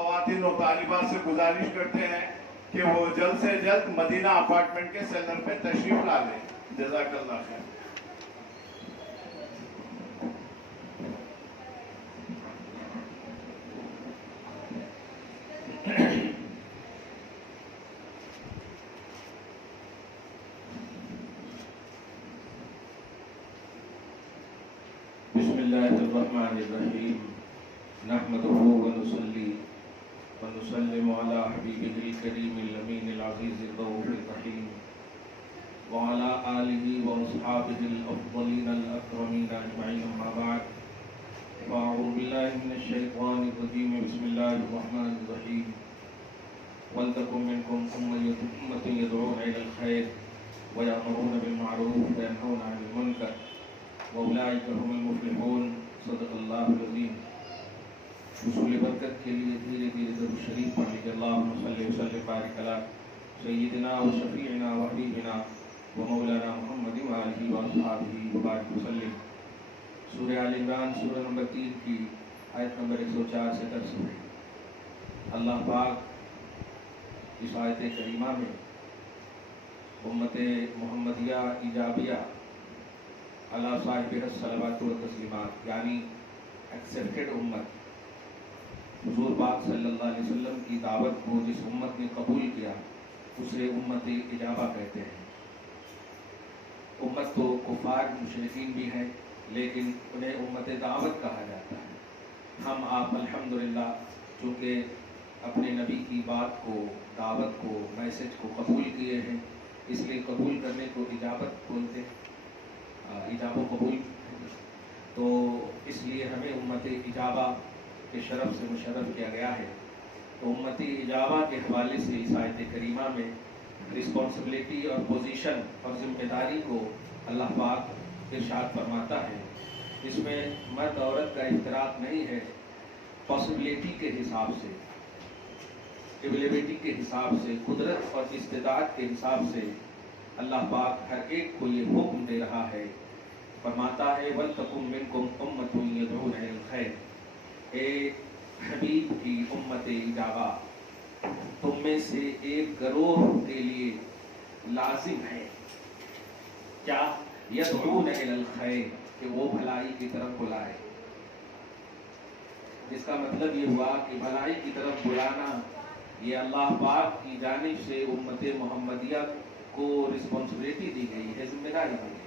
خواتین و طالبات سے گزارش کرتے ہیں کہ وہ جلد سے جلد مدینہ اپارٹمنٹ کے سیلر پہ تشریف لا لیں. جزاک اللہ خیر. بسم اللہ الرحمن الرحیم نحمده ونصلی ونسلم علی حبیبہ الکریم الامین العزیز الرؤوف الرحیم وعلی آلہ واصحابہ الافضلین الاکرمین اجمعین اما بعد فاعوذ باللہ من الشیطان الرجیم بسم اللہ الرحمن الرحیم ولتکن منکم امۃ یدعون الی الخیر ویأمرون بالمعروف وینہون عن المنکر وَأُولَٰئِكَ هُمُ الْمُفْلِحُونَ. صدق اللہ العظیم. حصول برکت کے لیے دھیرے دھیرے درود شریف پڑھ لیجیے. اللہم صلی وسلم بارک علی سیدنا و شفیعنا و حبیبنا و مولانا محمد وآلہ وصحبہ وبارک وسلم. سورہ آل عمران سورہ نمبر 3 کی آیت نمبر 104 سے درس ہے. اللہ پاک اس آیت کریمہ میں امت محمدیہ ایجابیہ اللہ صاحب الصلوات و تسلیمات یعنی ایکسیپٹڈ امت حضور پاک صلی اللہ علیہ وسلم کی دعوت کو جس امت نے قبول کیا اسے امت اجابہ کہتے ہیں. امت تو کفار مشرکین بھی ہے لیکن انہیں امت دعوت کہا جاتا ہے. ہم آپ الحمدللہ چونکہ اپنے نبی کی بات کو دعوت کو میسج کو قبول کیے ہیں اس لیے قبول کرنے کو اجابت بولتے ہیں. اجاب و قبول تو اس لیے ہمیں امت اجابہ کے شرف سے مشرف کیا گیا ہے. تو امت اجابہ کے حوالے سے اس آیت کریمہ میں رسپانسبلٹی اور پوزیشن اور ذمہ داری کو اللہ پاک ارشاد فرماتا ہے. اس میں مرد عورت کا افطراک نہیں ہے. پاسبلٹی کے حساب سے ایویلیبلٹی کے حساب سے قدرت اور استعداد کے حساب سے اللہ پاک ہر ایک کو یہ حکم دے رہا ہے. فرماتا ہے وَلْتَكُن مِّنكُمْ أُمَّةٌ يَدْعُونَ إِلَى الْخَيْرِ. اے حبیب کی امت اجابہ تم میں سے ایک گروہ کے لیے لازم ہے کیا یدعون إِلَى الْخَيْرِ کہ وہ بھلائی کی طرف بلائے. جس کا مطلب یہ ہوا کہ بھلائی کی طرف بلانا یہ اللہ پاک کی جانب سے امت محمدیہ کو رسپانسبلٹی دی گئی ہے, ذمہ داری دی گئی.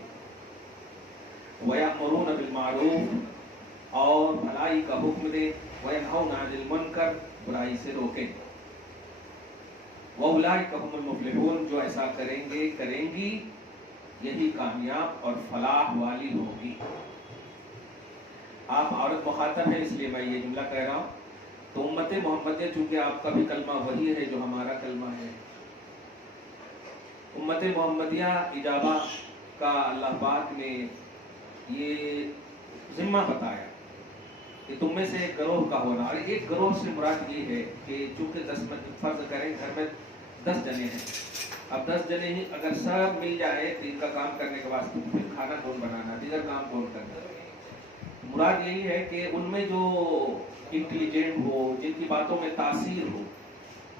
وَيَأْمُرُونَ بِالْمَعْرُوفِ اور بھلائی کا حکم دے. وَيَنْهَوْنَ عَنِ الْمُنْكَرِ برائی سے روکیں. وَأُولَٰئِكَ هُمُ الْمُفْلِحُونَ جو ایسا کریں گی یہی کامیاب اور فلاح والی ہوگی. آپ عورت مخاطب ہیں اس لیے میں یہ جملہ کہہ رہا ہوں. تو امت محمدیہ چونکہ آپ کا بھی کلمہ وہی ہے جو ہمارا کلمہ ہے. امت محمدیہ اجابہ کا اللہ پاک نے یہ ذمہ بتایا کہ تم میں سے ایک گروہ کا ہونا. اور ایک گروہ سے مراد یہ ہے کہ چونکہ 10 فرض کریں گھر میں 10 جنے ہیں. اب 10 جنے ہی اگر سب مل جائے تو ان کا کام کرنے کے واسطے پھر کھانا کون بنانا, دیگر کام کون کرنا. مراد یہی ہے کہ ان میں جو انٹیلیجنٹ ہو, جن کی باتوں میں تاثیر ہو,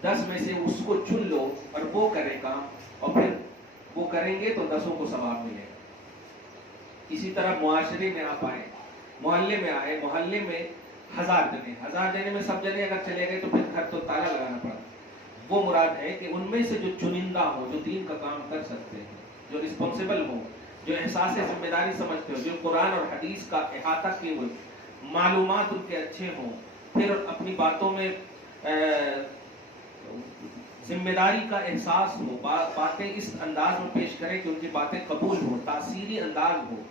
10 میں سے اس کو چن لو اور وہ کرے کام اور پھر وہ کریں گے تو 10 کو ثواب ملے گا. اسی طرح معاشرے میں آپ آئے, محلے میں آئے, محلے میں 1000 جنے میں سب جنے اگر چلے گئے تو پھر گھر تو تالا لگانا پڑا. وہ مراد ہے کہ ان میں سے جو چنندہ ہو, جو دین کا کام کر سکتے ہیں, جو رسپانسبل ہو, جو احساس ذمہ داری سمجھتے ہو, جو قرآن اور حدیث کا احاطہ کیے ہوئے, معلومات ان کے اچھے ہوں, پھر اپنی باتوں میں ذمہ داری کا احساس ہو, باتیں اس انداز میں پیش کریں کہ ان کی باتیں قبول ہو, تاثیری انداز ہو.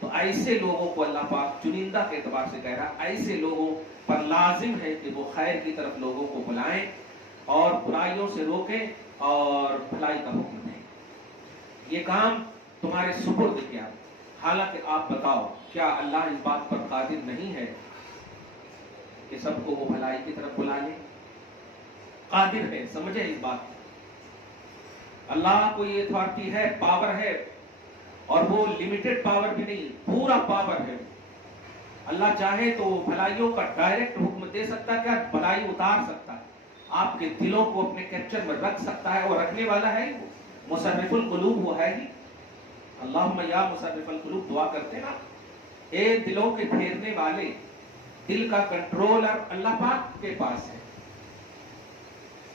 تو ایسے لوگوں کو اللہ پاک چنندہ کے اعتبار سے کہہ رہا, ایسے لوگوں پر لازم ہے کہ وہ خیر کی طرف لوگوں کو بلائیں اور برائیوں سے روکیں اور بھلائی کا حکم دیں. یہ کام تمہارے سپرد کیا. حالانکہ آپ بتاؤ کیا اللہ اس بات پر قادر نہیں ہے کہ سب کو وہ بھلائی کی طرف بلا لے؟ قادر ہے, سمجھے اس بات. اللہ کو یہ اتھارٹی ہے, پاور ہے, اور وہ لمیٹڈ پاور بھی نہیں, پورا پاور ہے. اللہ چاہے تو بھلائیوں کا ڈائریکٹ حکم دے سکتا ہے، کیا بلائی اتار سکتا ہے، آپ کے دلوں کو اپنے کیپچر میں رکھ سکتا ہے، اور رکھنے والا ہے وہ مصرف القلوب، وہ ہے ہی۔ اللہم یا مصرف القلوب دعا کرتے نا، اے دلوں کے پھیرنے والے، دل کا کنٹرولر اللہ پاک کے پاس ہے۔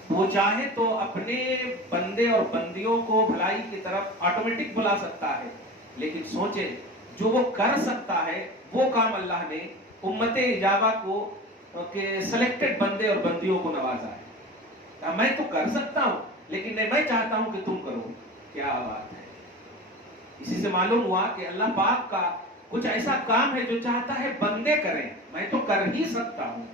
وہ چاہے تو اپنے بندے اور بندیوں کو بھلائی کی طرف آٹومیٹک بلا سکتا ہے، لیکن سوچے جو وہ کر سکتا ہے وہ کام اللہ نے امت اجابہ کو کہ سلیکٹڈ بندے اور بندیوں کو نوازا ہے۔ میں تو کر سکتا ہوں لیکن نہیں، میں چاہتا ہوں کہ تم کرو۔ کیا بات ہے! اسی سے معلوم ہوا کہ اللہ پاک کا کچھ ایسا کام ہے جو چاہتا ہے بندے کریں، میں تو کر ہی سکتا ہوں۔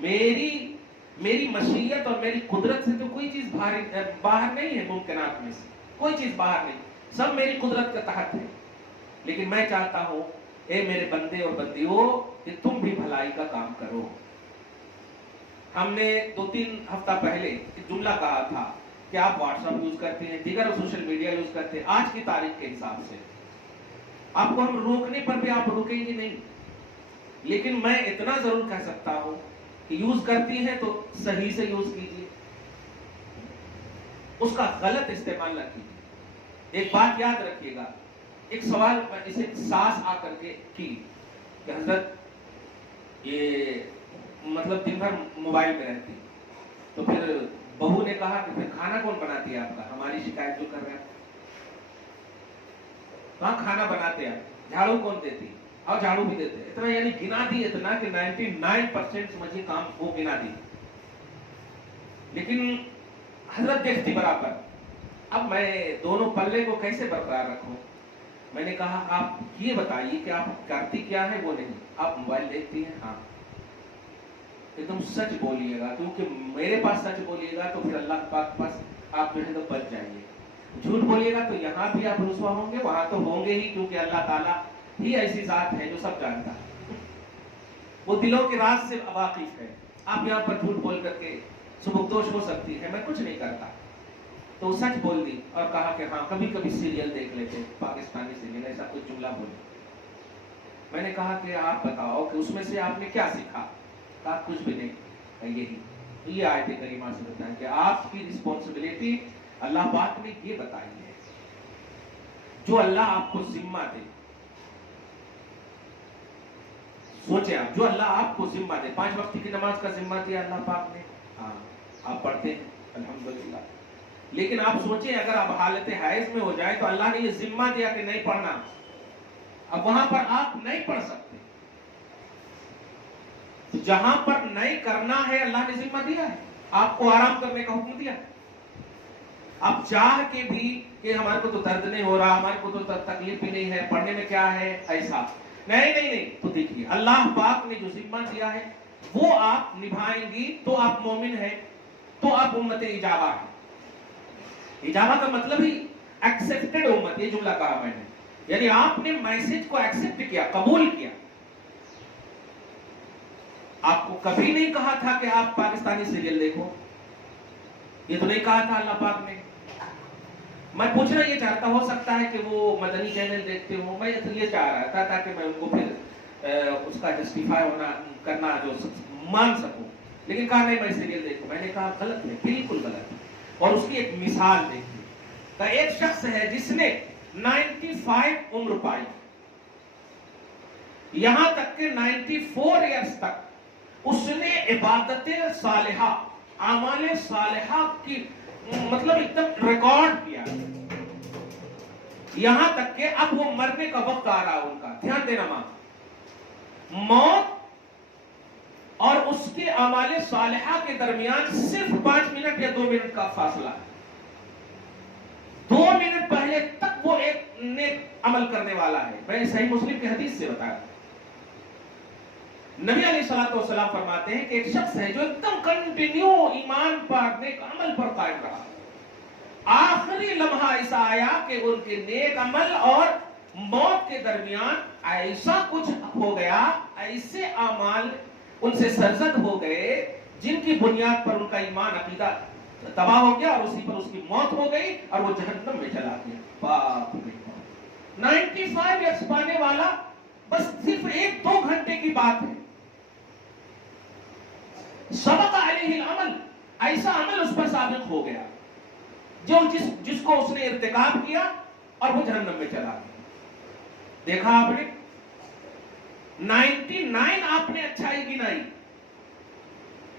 میری مشیت اور میری قدرت سے تو کوئی چیز باہر نہیں ہے، ممکنات میں سے کوئی چیز باہر نہیں، سب میری قدرت کے تحت ہے، لیکن میں چاہتا ہوں اے میرے بندے اور بندیوں کہ تم بھی بھلائی کا کام کرو۔ ہم نے 2-3 ہفتہ پہلے ایک جملہ کہا تھا کہ آپ واٹس ایپ یوز کرتے ہیں، دیگر سوشل میڈیا یوز کرتے ہیں، آج کی تاریخ کے حساب سے آپ کو ہم روکنے پر بھی آپ رکیں گے نہیں، لیکن میں اتنا ضرور کہہ سکتا ہوں کہ یوز کرتی ہیں تو صحیح سے یوز کیجیے، اس کا غلط استعمال نہ کیجیے۔ ایک بات یاد رکھیے گا، ایک سوال اسے ساس آ کر کے کی کہ حضرت یہ مطلب دن بھر موبائل میں رہتی، تو پھر بہو نے کہا کہ پھر کھانا کون بناتی ہے آپ کا، ہماری شکایت جو کر رہے ہیں، کہاں کھانا بناتے ہیں، جھاڑو کون دیتی، اور جھاڑو بھی دیتے، اتنا یعنی گنا دی، اتنا کہ 99% سمجھیے کام وہ گنا دی، لیکن حضرت دیکھتی برابر۔ اب میں دونوں پلے کو کیسے برقرار رکھوں؟ میں نے کہا آپ یہ بتائیے کہ آپ کرتی کیا ہے، وہ نہیں، آپ موبائل دیکھتی ہیں؟ ہاں۔ کہ تم سچ بولیے گا، کیونکہ میرے پاس سچ بولیے گا تو پھر اللہ پاک پاس آپ جو ہے تو بچ جائیں گے، جھوٹ بولیے گا تو یہاں بھی آپ رسوا ہوں گے، وہاں تو ہوں گے ہی، کیونکہ اللہ تعالیٰ ہی ایسی ذات ہے جو سب جانتا ہے، وہ دلوں کے راز سے واقف ہے۔ آپ یہاں پر جھوٹ بول کر کے سبکدوش ہو سکتی ہے، میں کچھ نہیں کرتا، تو سچ بول دی اور کہا کہ ہاں کبھی کبھی سیریل دیکھ لیتے، پاکستانی سیریل، ایسا کچھ جملہ بولی۔ میں نے کہا کہ آپ بتاؤ کہ اس میں سے آپ نے کیا سیکھا؟ کہا کچھ بھی نہیں، یہی یہ آیت کریمہ سے بتائیں کہ آپ کی رسپانسبلٹی اللہ پاک نے یہ بتائی ہے، جو اللہ آپ کو ذمہ دے، سوچیں آپ، جو اللہ آپ کو ذمہ دے، 5 وقت کی نماز کا ذمہ دیا اللہ پاک نے، ہاں آپ پڑھتے ہیں الحمدللہ، لیکن آپ سوچیں اگر آپ حالت حیض میں ہو جائے تو اللہ نے یہ ذمہ دیا کہ نہیں پڑھنا، اب وہاں پر آپ نہیں پڑھ سکتے، جہاں پر نہیں کرنا ہے اللہ نے ذمہ دیا ہے، آپ کو آرام کرنے کا حکم دیا، آپ چاہ کے بھی کہ ہمارے کو تو درد نہیں ہو رہا، ہمارے کو تو تکلیف بھی نہیں ہے، پڑھنے میں کیا ہے، ایسا نہیں، تو دیکھیے اللہ پاک نے جو ذمہ دیا ہے وہ آپ نبھائیں گی تو آپ مومن ہیں، تو آپ امت اجابہ ہیں۔ اجابہ کا مطلب ہی ایکسپٹڈ امت، یہ جملہ کہا میں نے، یعنی آپ نے میسج کو ایکسپٹ کیا، قبول کیا۔ آپ کو کبھی نہیں کہا تھا کہ آپ پاکستانی سیریل دیکھو، یہ تو نہیں کہا تھا اللہ پاک نے۔ میں پوچھنا یہ چاہتا، ہو سکتا ہے کہ وہ مدنی چینل دیکھتے ہوں، میں یہ چاہ رہا تھا تاکہ میں ان کو پھر اس کا جسٹیفائی ہونا کرنا جو مان سکوں، لیکن کہا نہیں میں سیریل دیکھوں۔ میں نے کہا غلط ہے، بالکل غلط ہے، اور اس کی ایک مثال دیکھیے، کہ ایک شخص ہے جس نے 95 عمر پائی، یہاں تک کہ 94 ایئرز تک اس نے عبادت صالحہ، اعمال صالحہ کی مطلب ایک دم ریکارڈ کیا، یہاں تک کہ اب وہ مرنے کا وقت آ رہا ان کا، دھیان دینا ماں، موت اور اس کے اعمال صالحہ کے درمیان صرف 5 منٹ یا 2 منٹ کا فاصلہ ہے، 2 منٹ پہلے تک وہ ایک نیک عمل کرنے والا ہے۔ میں صحیح مسلم کی حدیث سے بتایا، نبی علیہ الصلوۃ والسلام فرماتے ہیں کہ ایک شخص ہے جو ایک دم کنٹینیو ایمان پر، نیک عمل پر قائم رہا، آخری لمحہ ایسا آیا کہ ان کے نیک عمل اور موت کے درمیان ایسا کچھ ہو گیا، ایسے اعمال ان سے سرزد ہو گئے جن کی بنیاد پر ان کا ایمان عقیدہ تباہ ہو گیا، اور اسی پر اس کی موت ہو گئی اور وہ جہنم میں چلا گیا۔ باپ رے، 95 ایئرس پانے والا، بس صرف 1-2 گھنٹے کی بات ہے، سبق علیہ العمل، ایسا عمل اس پر سابق ہو گیا جو جس کو اس نے ارتکاب کیا اور وہ جہنم میں چلا گیا۔ دیکھا آپ نے 99 آپ نے اچھائی گنائی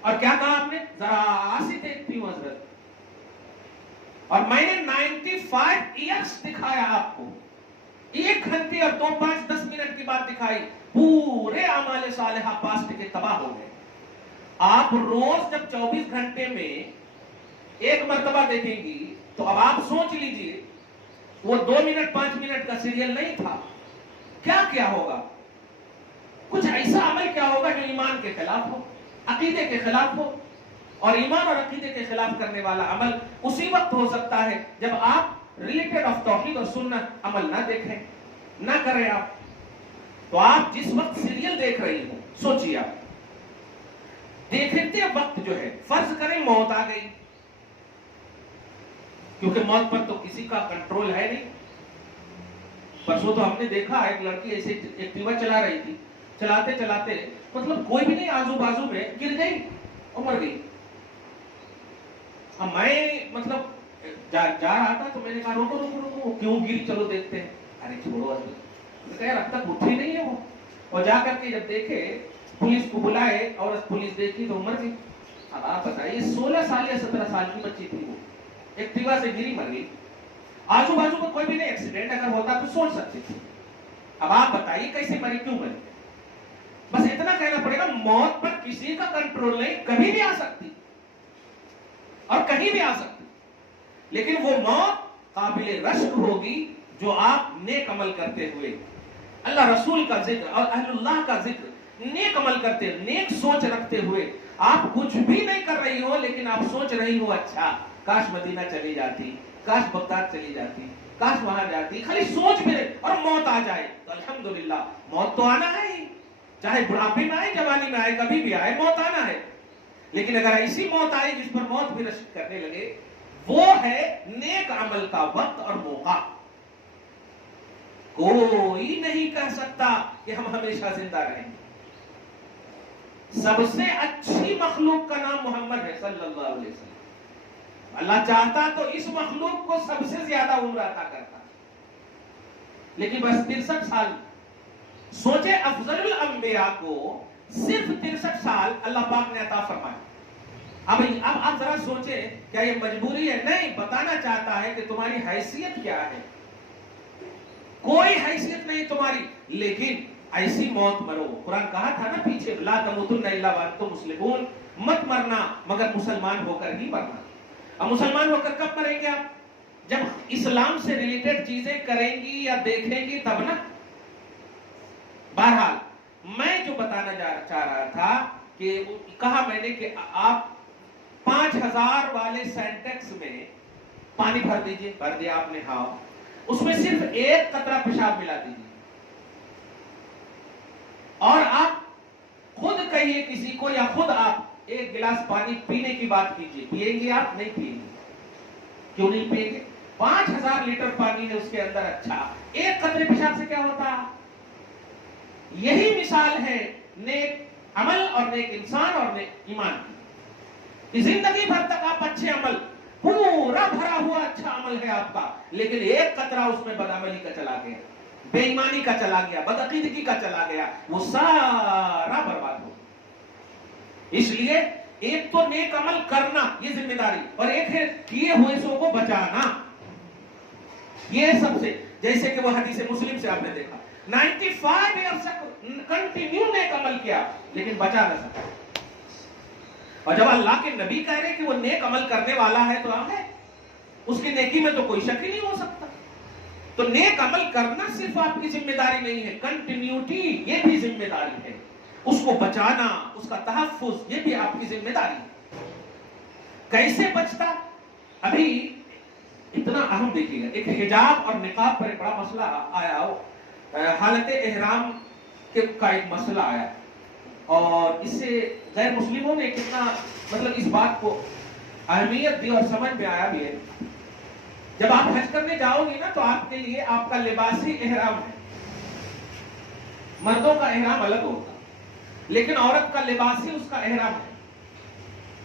اور کیا کہا آپ نے؟ ذرا سی دیکھتی ہوں حضرت، اور میں نے 95 ایئرس دکھایا آپ کو، 1 گھنٹے اور 2 5 10 منٹ کی بات دکھائی، پورے اعمال صالحہ پاسٹ کے تباہ ہو گئے۔ آپ روز جب 24 گھنٹے میں 1 مرتبہ دیکھیں گی تو اب آپ سوچ لیجئے وہ 2 منٹ 5 منٹ کا سیریل نہیں تھا، کیا ہوگا؟ کچھ ایسا عمل کیا ہوگا جو ایمان کے خلاف ہو، عقیدے کے خلاف ہو، اور ایمان اور عقیدے کے خلاف کرنے والا عمل اسی وقت ہو سکتا ہے جب آپ ریلیٹڈ آف توحید اور سنت عمل نہ دیکھیں، نہ کریں آپ۔ تو آپ جس وقت سیریل دیکھ رہی ہوں، سوچیے آپ دیکھتے وقت جو ہے، فرض کریں موت آ گئی، کیونکہ موت پر تو کسی کا کنٹرول ہے نہیں۔ پرسوں تو ہم نے دیکھا ایک لڑکی ایسے ایکٹیوا چلا رہی تھی، چلاتے چلاتے مطلب کوئی بھی نہیں آزو بازو میں، گر گئی اور مر گئی۔ اب میں مطلب جا رہا تھا تو میں نے کہا روکو روکو روکو، کیوں گری، چلو دیکھتے ہیں۔ ارے چھوڑو، اب تک اٹھی نہیں ہے وہ، اور جا کر کے جب دیکھے پولیس کو بلائے، اور پولیس دیکھی تو مر گئی۔ اب آپ بتائیے 16 سال یا 17 سال کی بچی تھی، وہ ایکٹیوا سے گری مر گئی۔ آزو بازو میں کوئی بھی نہیں، ایکسیڈنٹ اگر ہوتا تو سوچ سکتے تھے۔ اب آپ بتائیے کیسے مری، کیوں مری؟ بس اتنا کہنا پڑے گا، موت پر کسی کا کنٹرول نہیں، کبھی بھی آ سکتی اور کہیں بھی آ سکتی، لیکن وہ موت قابل رشک ہوگی جو آپ نیک عمل کرتے ہوئے، اللہ رسول کا ذکر اور اہل اللہ کا ذکر، نیک عمل کرتے، نیک سوچ رکھتے ہوئے، آپ کچھ بھی نہیں کر رہی ہو لیکن آپ سوچ رہی ہو اچھا کاش مدینہ چلی جاتی، کاش بغداد چلی جاتی، کاش وہاں جاتی، خالی سوچ میں، اور موت آ جائے تو الحمدللہ، موت تو آنا ہے ہی، چاہے بڑھاپے میں آئے، جوانی میں آئے، کبھی بھی آئے، موت آنا ہے۔ لیکن اگر ایسی موت آئی جس پر موت بھی رشک کرنے لگے، وہ ہے نیک عمل کا وقت اور موقع۔ کوئی نہیں کہہ سکتا کہ ہم ہمیشہ زندہ رہیں گے۔ سب سے اچھی مخلوق کا نام محمد ہے صلی اللہ علیہ وسلم۔ اللہ چاہتا تو اس مخلوق کو سب سے زیادہ عمر عطا کرتا، لیکن بس 63 سال۔ سوچے افضل الانبیاء کو صرف 63 سال اللہ پاک نے عطا فرمائے۔ اب آپ ذرا سوچیں، کیا یہ مجبوری ہے؟ نہیں، بتانا چاہتا ہے کہ تمہاری حیثیت کیا ہے۔ کوئی حیثیت نہیں تمہاری، لیکن ایسی موت مرو۔ قرآن کہا تھا نا پیچھے، لا تموتن الا وانتم مسلمون، مت مرنا مگر مسلمان ہو کر ہی مرنا۔ اب مسلمان ہو کر کب مریں گے آپ؟ جب اسلام سے ریلیٹڈ چیزیں کریں گی یا دیکھیں گی تب نا۔ بہرحال میں جو بتانا چاہ رہا تھا کہ کہا میں نے کہ آپ 5000 والے سینٹیکس میں پانی بھر دیجئے، بھر دیا آپ نے، ہاں، اس میں صرف 1 قطرہ پیشاب ملا دیجئے، اور آپ خود کہیے کسی کو، یا خود آپ 1 گلاس پانی پینے کی بات کیجئے، پیئیں گے آپ؟ نہیں پیئیں گے۔ کیوں نہیں پیئیں گے؟ 5000 لیٹر پانی ہے اس کے اندر، اچھا 1 قطرے پیشاب سے کیا ہوتا؟ یہی مثال ہے نیک عمل اور نیک انسان اور نیک ایمان کی، کہ زندگی بھر تک آپ اچھے عمل، پورا بھرا ہوا اچھا عمل ہے آپ کا، لیکن 1 قطرہ اس میں بدعملی کا چلا گیا، بے ایمانی کا چلا گیا، بدعقیدگی کا چلا گیا، وہ سارا برباد ہو۔ اس لیے ایک تو نیک عمل کرنا، یہ ذمہ داری، اور ایک ہے کیے ہوئے سو کو بچانا۔ یہ سب سے، جیسے کہ وہ حدیث مسلم سے آپ نے دیکھا، 95 ایئرس کنٹینیو نیک عمل کیا لیکن بچا نہ سکا، اور جب اللہ کے نبی کہہ رہے کہ وہ نیک عمل کرنے والا ہے تو ہے، اس کی نیکی میں تو کوئی شک ہی نہیں ہو سکتا۔ تو نیک عمل کرنا صرف آپ کی ذمہ داری نہیں ہے، کنٹینیوٹی یہ بھی ذمہ داری ہے، اس کو بچانا، اس کا تحفظ یہ بھی آپ کی ذمہ داری ہے۔ کیسے بچتا؟ ابھی اتنا اہم دیکھیے گا، ایک حجاب اور نقاب پر ایک بڑا مسئلہ آیا، حالت احرام کا ایک مسئلہ آیا، اور اس سے غیر مسلموں نے کتنا مطلب اس بات کو اہمیت دی اور سمجھ میں آیا بھی ہے۔ جب آپ حج کرنے جاؤ گے نا تو آپ کے لیے آپ کا لباسی احرام ہے، مردوں کا احرام الگ ہوگا، لیکن عورت کا لباسی اس کا احرام ہے۔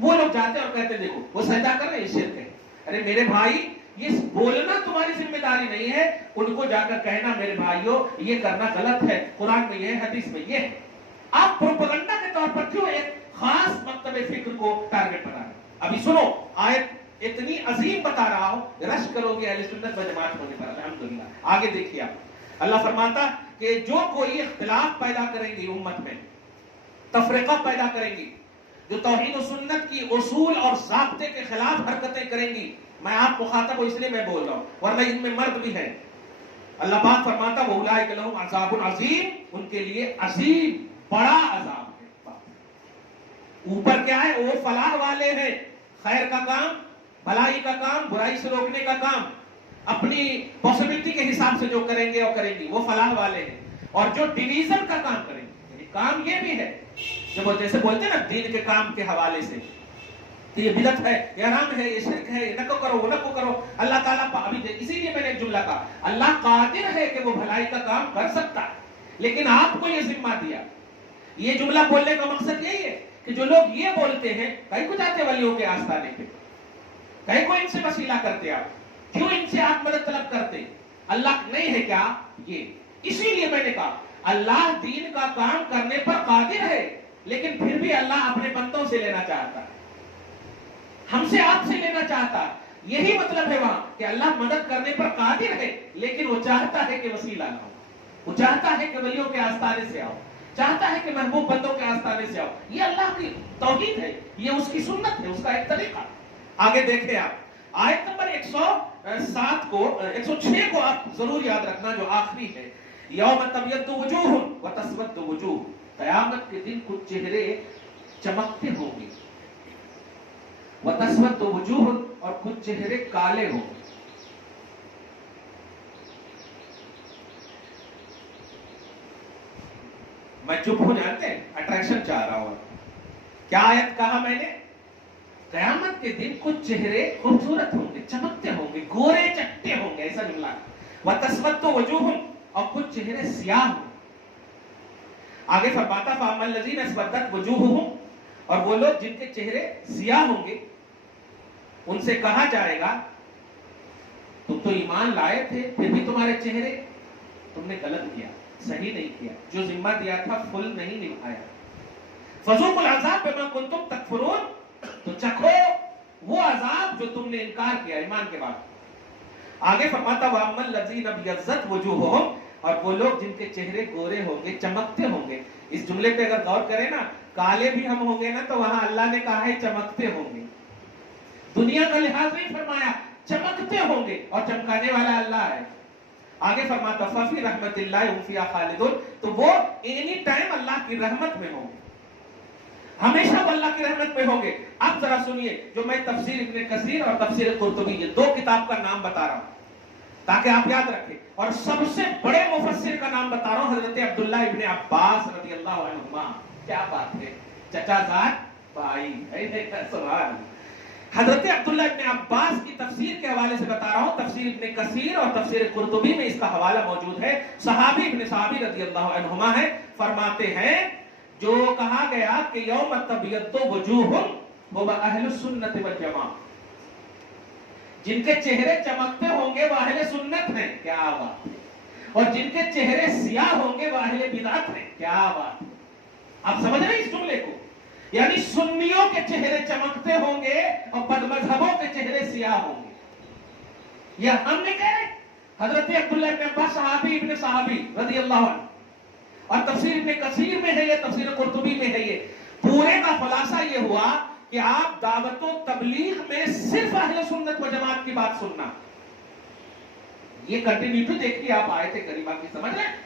وہ لوگ جاتے اور کہتے دیکھو وہ سجدہ کر رہے ہیں، شرک ہے. ارے میرے بھائی یہ بولنا تمہاری ذمہ داری نہیں ہے، ان کو جا کر کہنا میرے بھائیوں یہ کرنا غلط ہے، قرآن میں یہ ہے، حدیث میں یہ ہے. آپ پروپیگنڈا کے طور پر کیوں ایک خاص مکتب فکر کو ٹارگٹ بنا رہے ہیں؟ ابھی سنو آیت اتنی عظیم بتا رہا ہوں، رش کرو گے اہل سنت و جماعت ہونے پر الحمدللہ. آگے دیکھیے آپ، اللہ فرماتا کہ جو کوئی اختلاف پیدا کریں گی امت میں، تفرقہ پیدا کریں گی، جو توحید و سنت کی اصول اور ضابطے کے خلاف حرکتیں کریں گی، میں آپ کو خاطب ہوں اس لیے میں بول رہا ہوں ورنہ ان میں مرد بھی ہیں. اللہ پاک فرماتا وَأُولَٰئِكَ لَهُمْ عَذَابٌ عَظِيمٌ، ان کے لیے عظیم بڑا عذاب ہے. اوپر کیا ہے؟ وہ فلاح والے ہیں، خیر کا کام، بھلائی کا کام، برائی سے روکنے کا کام، اپنی پاسبلٹی کے حساب سے جو کریں گے اور کریں گی وہ فلاح والے ہیں. اور جو ڈویژن کا کام کریں گے، یعنی کام یہ بھی ہے جب وہ جیسے بولتے ہیں نا دین کے کام کے حوالے سے کہ یہ بدعت ہے، یہ حرام ہے، یہ شرک ہے، یہ نہ کرو وہ نہ کرو. اللہ تعالیٰ ابھی اسی لیے میں نے ایک جملہ کہا، اللہ قادر ہے کہ وہ بھلائی کا کام کر سکتا ہے، لیکن آپ کو یہ ذمہ دیا. یہ جملہ بولنے کا مقصد یہی ہے کہ جو لوگ یہ بولتے ہیں کہیں کو جاتے ولیوں کے آستانے پہ، کہیں کو ان سے وسیلہ کرتے، آپ کیوں ان سے آپ مدد طلب کرتے؟ اللہ نہیں ہے کیا یہ؟ اسی لیے میں نے کہا اللہ دین کا کام کرنے پر قادر ہے، لیکن پھر بھی اللہ اپنے بندوں سے لینا چاہتا ہے، ہم سے آپ سے لینا چاہتا ہے. یہی مطلب ہے وہاں کہ اللہ مدد کرنے پر قادر ہے، لیکن وہ چاہتا ہے کہ وسیلہ نہ ہو، وہ چاہتا ہے کہ ولیوں کے آستانے سے آؤ، چاہتا ہے کہ محبوب بندوں کے آستانے سے آؤ. یہ اللہ کی توحید ہے، یہ اس کی سنت ہے، اس کا ایک طریقہ. آگے دیکھیں آپ آیت نمبر 107 کو 106 کو آپ ضرور یاد رکھنا جو آخری ہے. یوم تبیض وجوہ وتسود وجوہ، قیامت کے دن کچھ چہرے چمکتے ہوں گے، وتسود وجوہ اور کچھ چہرے کالے ہوں گے. میں چپ ہو جاتے ہیں، اٹریکشن چاہ رہا ہوں. کیا آیت کہا میں نے؟ قیامت کے دن کچھ چہرے خوبصورت ہوں گے، چمکتے ہوں گے، گورے چٹے ہوں گے، ایسا جملہ. وتسود وجوہ اور کچھ چہرے سیاہ ہوں. آگے فرماتا فَأَمَّا الَّذِينَ اسْوَدَّتْ وُجُوهُهُمْ، اور وہ لوگ جن کے چہرے سیاہ ہوں گے ان سے کہا جائے گا تم تو ایمان لائے تھے پھر بھی تمہارے چہرے، تم نے غلط کیا، صحیح نہیں کیا، جو ذمہ دیا تھا فل نہیں نبھایا. فَذُوقُوا الْعَذَابَ بِمَا كُنتُمْ تَكْفُرُونَ، تو چکھو وہ عذاب جو تم نے انکار کیا ایمان کے بعد. آگے فرماتا وَأَمَّا الَّذِينَ ابْيَضَّتْ وُجُوهُهُمْ، اور وہ لوگ جن کے چہرے گورے ہوں گے، چمکتے ہوں گے. اس جملے پہ اگر غور کریں نا، کالے بھی ہم ہوں گے نا تو وہاں اللہ نے کہا ہے چمکتے ہوں گے. دنیا کا لحاظ نہیں فرمایا، چمکتے ہوں گے، اور چمکانے والا اللہ ہے. آگے فرماتا فَفِي رَحْمَتِ اللَّهِ هُمْ فِيهَا خَالِدُونَ، تو وہ اینی ٹائم اللہ کی رحمت میں ہوں گے، ہمیشہ وہ اللہ کی رحمت میں ہوں گے. اب ذرا سنیے جو میں تفسیر ابن کثیر اور تفسیر قرطبی یہ دو کتاب کا نام بتا رہا ہوں تاکہ آپ یاد رکھیں، اور سب سے بڑے مفسر کا نام بتا رہا ہوں حضرت عبداللہ ابن عباس رضی اللہ عنہما. کیا بات ہے، چچا زاد بھائی، سبحان. حضرت عبداللہ ابن عباس کی تفسیر کے حوالے سے بتا رہا ہوں. تفسیر ابن کثیر اور تفسیر قرطبی میں اس کا حوالہ موجود ہے. صحابی ابن صحابی رضی اللہ عنہما ہے، فرماتے ہیں جو کہا گیا کہ یوم تبیض وجوہ وہ اہل السنت والجماعہ، جن کے چہرے چمکتے ہوں گے وہ اہل سنت ہیں. کیا بات ہے. اور جن کے چہرے سیاہ ہوں گے وہ اہل بدعت ہیں. کیا بات ہے. آپ سمجھ رہے ہیں اس جملے کو؟ یعنی سنیوں کے چہرے چمکتے ہوں گے اور بدمذہبوں کے چہرے سیاہ ہوں گے. یہ ہم نے کہہ رہے، حضرت عبداللہ ابن عباس صحابی ابن صحابی رضی اللہ عنہ، اور تفسیر ابن کثیر میں ہے یہ، تفسیر قرطبی میں ہے یہ. پورے کا خلاصہ یہ ہوا کہ آپ دعوت و تبلیغ میں صرف اہل سنت و جماعت کی بات سننا. یہ کنٹینیوٹی دیکھیے آپ آیت کریمہ کی، سمجھ رہے ہیں؟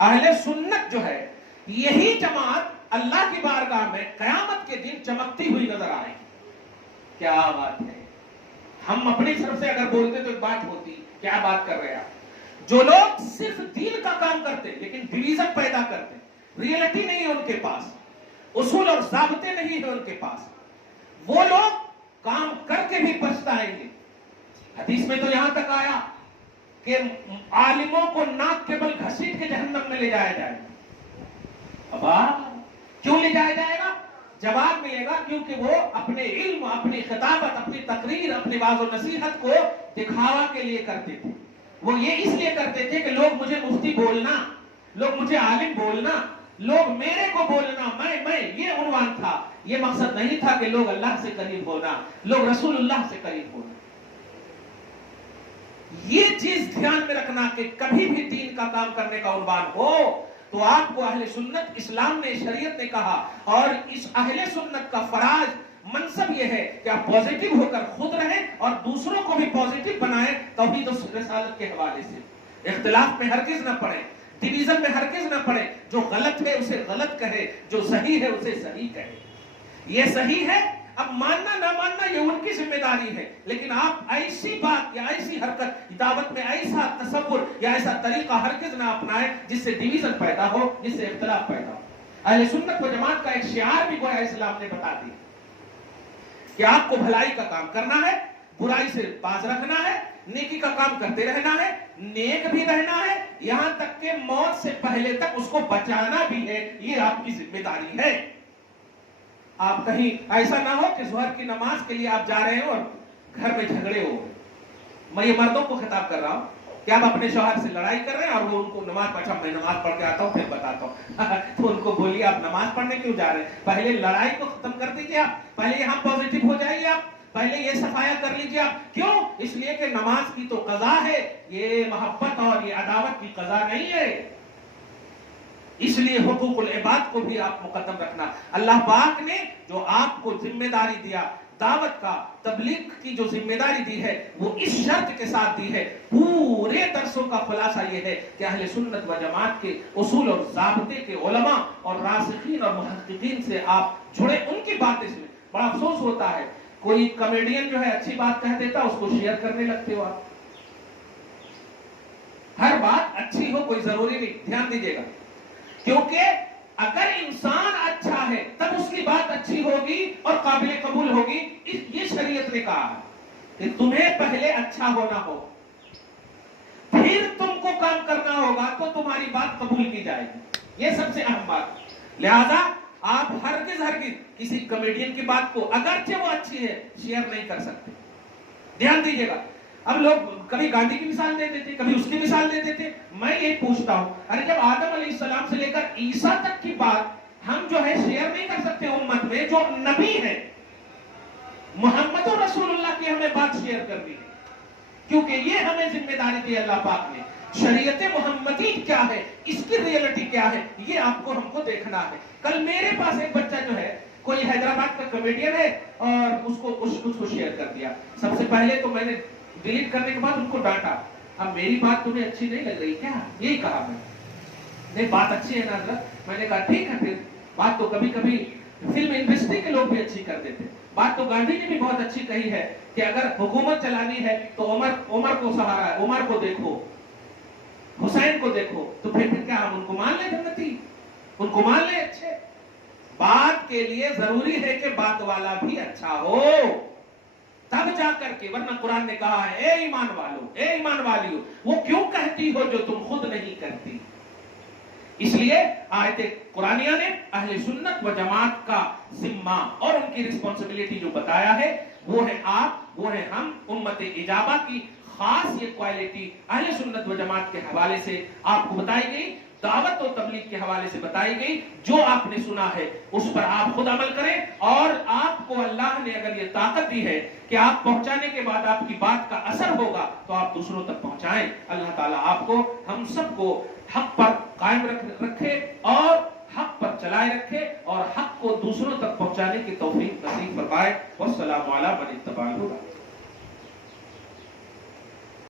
اہل سنت جو ہے یہی جماعت اللہ کی بارگاہ میں قیامت کے دن چمکتی ہوئی نظر آئے. کیا بات ہے. ہم اپنی طرف سے اگر بولتے تو ایک بات ہوتی، کیا بات کر رہے ہیں آپ. جو لوگ صرف دین کا کام کرتے لیکن ڈویژن پیدا کرتے، ریئلٹی نہیں ہے ان کے پاس، اصول اور ضابطے نہیں ہے ان کے پاس، وہ لوگ کام کر کے بھی پچھتائیں گے. حدیث میں تو یہاں تک آیا کہ عالموں کو ناک کے بل گھسیٹ کے جہنم میں لے جایا جائے گا. اب کیوں لے جایا جائے گا؟ جواب ملے گا، کیونکہ وہ اپنے علم، اپنی خطابت، اپنی تقریر، اپنی واعظ و نصیحت کو دکھاوا کے لیے کرتے تھے. وہ یہ اس لیے کرتے تھے کہ لوگ مجھے مفتی بولنا، لوگ مجھے عالم بولنا، لوگ میرے کو بولنا، میں یہ عنوان تھا. یہ مقصد نہیں تھا کہ لوگ اللہ سے قریب ہونا، لوگ رسول اللہ سے قریب ہونا. یہ چیز دھیان میں رکھنا کہ کبھی بھی دین کا کام کرنے کا عنوان ہو تو آپ کو اہل سنت، اسلام نے، شریعت نے کہا، اور اس اہل سنت کا فراز منصب یہ ہے کہ آپ پازیٹیو ہو کر خود رہیں اور دوسروں کو بھی پازیٹیو بنائیں توحید و رسالت کے حوالے سے. اختلاف میں ہرگز نہ پڑیں، ڈویژن میں ہرگز نہ پڑیں. جو غلط ہے اسے غلط کہے، جو صحیح ہے اسے صحیح کہے. یہ صحیح ہے، اب ماننا نہ ماننا یہ ان کی ذمہ داری ہے، لیکن آپ ایسی بات یا ایسی حرکت، دعوت میں ایسا تصور یا ایسا طریقہ ہرگز نہ اپنائیں جس سے ڈویژن پیدا ہو، جس سے اختلاف پیدا ہو. اہل سنت و جماعت کا ایک شعار بھی گویا اسلام نے بتا دیا کہ آپ کو بھلائی کا کام کرنا ہے، برائی سے باز رکھنا ہے، نیکی کا کام کرتے رہنا ہے، نیک بھی رہنا ہے، یہاں تک کہ موت سے پہلے تک اس کو بچانا بھی ہے. یہ آپ کی ذمہ داری ہے. آپ کہیں ایسا نہ ہو کہ ظہر کی نماز کے لیے آپ جا رہے ہیں اور گھر میں جھگڑے ہو. میں یہ مردوں کو خطاب کر رہا ہوں کہ آپ اپنے شوہر سے لڑائی کر رہے ہیں اور وہ ان کو نماز پڑھا، میں نماز پڑھ کے آتا ہوں پھر بتاتا ہوں. تو ان کو بولیے آپ نماز پڑھنے کیوں جا رہے ہیں؟ پہلے لڑائی کو ختم کر دیجیے آپ، پہلے یہاں پازیٹیو ہو جائیے آپ، پہلے یہ صفایا کر لیجیے آپ. کیوں؟ اس لیے کہ نماز کی تو قضا ہے، یہ محبت اور یہ عداوت کی قضا نہیں ہے. اس لیے حقوق العباد کو بھی آپ مقدم رکھنا. اللہ پاک نے جو آپ کو ذمہ داری دیا، دعوت کا، تبلیغ کی جو ذمہ داری دی ہے، وہ اس شرط کے ساتھ دی ہے. پورے درسوں کا خلاصہ یہ ہے کہ اہل سنت و جماعت کے اصول اور ضابطے کے علماء اور راسخین اور محققین سے آپ جڑے، ان کی باتیں سنیں. بڑا افسوس ہوتا ہے کوئی کامیڈین جو ہے اچھی بات کہہ دیتا، اس کو شیئر کرنے لگتے ہو آپ. ہر بات اچھی ہو کوئی ضروری نہیں، دھیان دیجیے گا. کیونکہ اگر انسان اچھا ہے تب اس کی بات اچھی ہوگی اور قابل قبول ہوگی. یہ شریعت نے کہا ہے کہ تمہیں پہلے اچھا ہونا ہو، پھر تم کو کام کرنا ہوگا تو تمہاری بات قبول کی جائے گی. یہ سب سے اہم بات. لہذا آپ ہرگز کسی کمیڈین کی بات کو اگرچہ وہ اچھی ہے شیئر نہیں کر سکتے. دھیان دیجیے گا. اب لوگ کبھی گاندھی کی مثال دیتے تھے، کبھی اس کی مثال دیتے تھے. میں یہ پوچھتا ہوں، ارے جب آدم علیہ السلام سے لے کر عیسیٰ تک کی بات ہم جو ہے شیئر نہیں کر سکتے امت میں جو نبی ہے، محمد رسول اللہ کی ہمیں بات شیئر کرنی ہے، کیونکہ یہ ہمیں ذمہ داری دی اللہ پاک نے. شریعت محمدی کیا ہے، اس کی ریئلٹی کیا ہے، یہ آپ کو ہم کو دیکھنا ہے. کل میرے پاس ایک بچہ جو ہے، کوئی حیدرآباد کا کمیڈین ہے اور اس کو شیئر کر دیا. سب سے پہلے تو میں نے ڈیلیٹ کرنے کے بعد ان کو ڈانٹا. اب میری بات تمہیں اچھی نہیں لگ رہی کیا؟ یہی کہا میں. نہیں بات اچھی ہے نا حضرت. میں نے کہا ٹھیک ہے، پھر بات تو کبھی کبھی فلم انڈسٹری کے لوگ بھی اچھی کر دیتے. بات تو گاندھی نے بھی بہت اچھی کہی ہے کہ اگر حکومت چلانی ہے تو عمر کو سہارا ہے. عمر کو دیکھو، حسین کو دیکھو، تو پھر کیا ہم ان کو مان لیں جنتی؟ ان کو مان لیں اچھے؟ بات کے لیے ضروری ہے کہ بات والا بھی اچھا ہو، تب جا کر کے. ورنہ قرآن نے کہا ہے اے ایمان والو، اے ایمان والیو، وہ کیوں کہتی ہو جو تم خود نہیں کرتی. اس لیے آیت قرآنیہ نے اہل سنت و جماعت کا ذمہ اور ان کی رسپانسبلٹی جو بتایا ہے، وہ ہے آپ، وہ ہے ہم. امت اجابہ کی خاص یہ کوالٹی اہل سنت و جماعت کے حوالے سے آپ کو بتائی گئی، دعوت و تبلیغ کے حوالے سے بتائی گئی. جو آپ نے سنا ہے اس پر آپ خود عمل کریں، اور آپ کو اللہ نے اگر یہ طاقت دی ہے کہ آپ پہنچانے کے بعد آپ کی بات کا اثر ہوگا تو آپ دوسروں تک پہنچائیں. اللہ تعالیٰ آپ کو، ہم سب کو حق پر قائم رکھے اور حق پر چلائے رکھے اور حق کو دوسروں تک پہنچانے کی توفیق نصیب فرمائے. والسلام علی من اتبع الہدی.